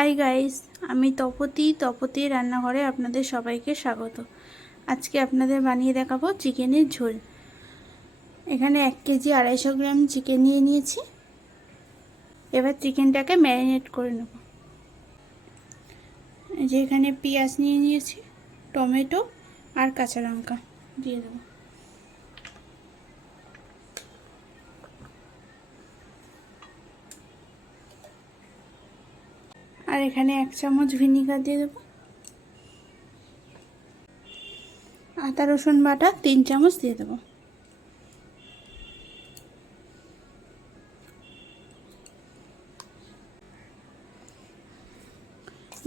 Hi guys, আমি তপতি রান্নাঘরে আপনাদের সবাইকে স্বাগত। আজকে আপনাদের বানিয়ে দেখাবো চিকেনের ঝোল। এখানে 1 কেজি 250 গ্রাম চিকেন নিয়ে নিয়েছি। এবার চিকেনটাকে ম্যারিনেট করে নেব। যে এখানে পেঁয়াজ নিয়ে নিয়েছি, টমেটো আর কাঁচা লঙ্কা দিয়ে দেবো। আর এখানে 1 চামচ ভিনিগার দিয়ে দেবো। আদা রসুন বাটা 3 চামচ দিয়ে দেবো।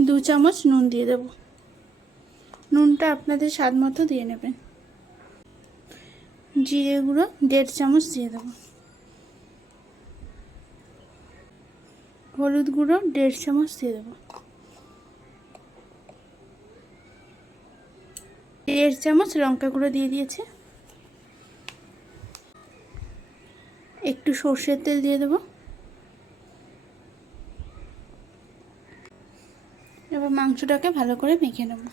দু চামচ নুন দিয়ে দেবো। নুনটা আপনাদের স্বাদ মতো দিয়ে নেবেন। জিরে গুঁড়ো 1.5 চামচ দিয়ে দেবো। হলুদ গুঁড়ো 1.5 চামচ দিয়ে দেবো। 1.5 চামচ লঙ্কা গুঁড়ো দিয়ে দিয়েছি। একটু সর্ষের তেল দিয়ে দেবো। এবার মাংসটাকে ভালো করে মেখে নেব।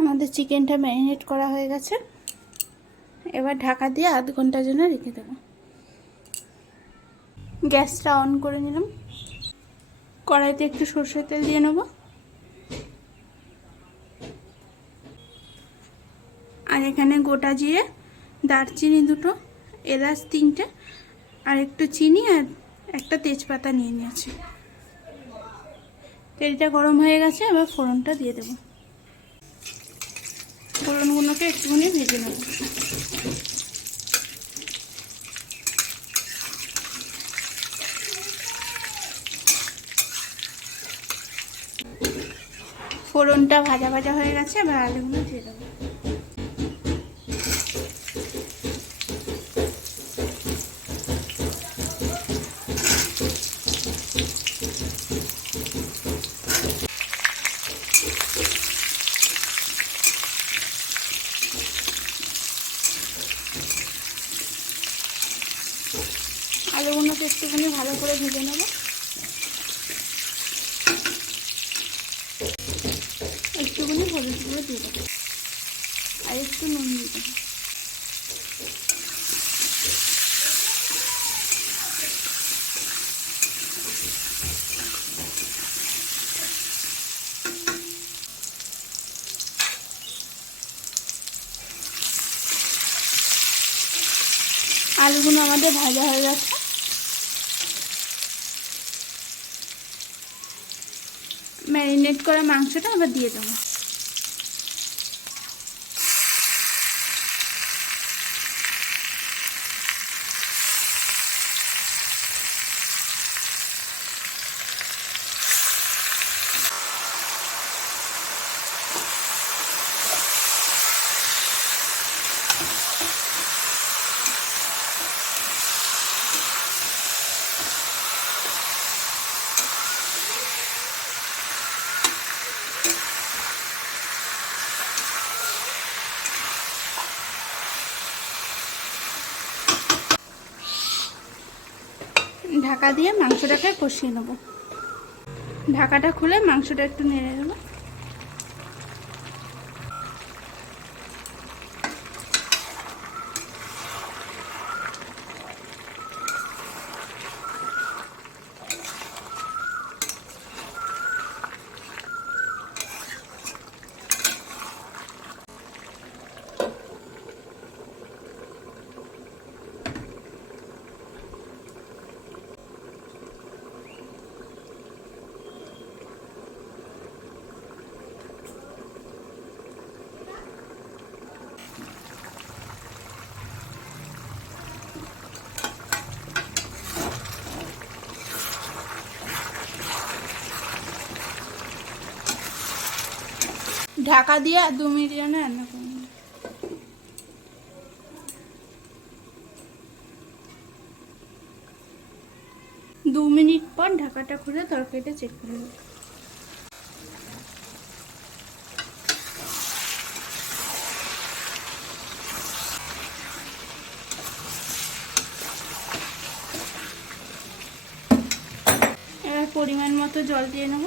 আমাদের চিকেনটা ম্যারিনেট করা হয়ে গেছে। এবার ঢাকা দিয়ে আধ ঘন্টার জন্য রেখে দেবো। গ্যাসটা অন করে নিলাম। কড়াইতে একটু সর্ষের তেল দিয়ে নেব। আর এখানে গোটা জিরে, দারচিনি 2টো, এলাচ 3টে, আর একটু চিনি আর একটা তেজপাতা নিয়ে নিয়েছি। তেলটা গরম হয়ে গেছে, এবার ফোড়নটা দিয়ে দেবো। ফোড়নগুলোকে একটুখানি ভেজে নেব। ফোড়নটা ভাজা ভাজা হয়ে গেছে, এবার আলুগুলো দিয়ে দেবো। আলুগুলোকে একটুখানি ভালো করে ভেজে নেব। একটুখানি হলুদ গুঁড়ো দিয়ে দেবো আর একটু নুন দিয়ে দেবো। আলুগুলো আমাদের ভাজা হয়ে গেছে। ম্যারিনেট করা মাংসটা আবার দিয়ে দেবো। ঢাকা দিয়ে মাংসটাকে কষিয়ে নেব। ঢাকাটা খুলে মাংসটা একটু নেড়ে দেবো। ঢাকা দিয়ে 2 মিনিট জন্য রান্না করব। 2 মিনিট পর ঢাকা ঢাকাটা খুলে তরকারিটা চেক করে নেব। এবার পরিমাণ মতো জল দিয়ে নেব।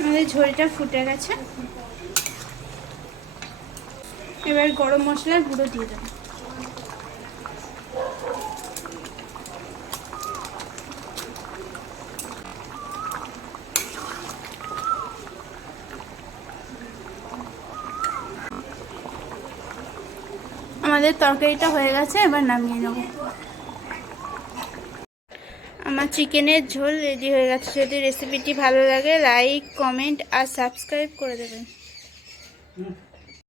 আমাদের ঝোলটা ফুটে গেছে, এবার গরম মশলার গুঁড়ো দিয়ে দেবো। আমাদের তরকারিটা হয়ে গেছে, এবার নামিয়ে নেব। আমার চিকেনের ঝোল রেডি হয়ে গেছে। যদি রেসিপিটি ভালো লাগে লাইক, কমেন্ট আর সাবস্ক্রাইব করে দেবেন।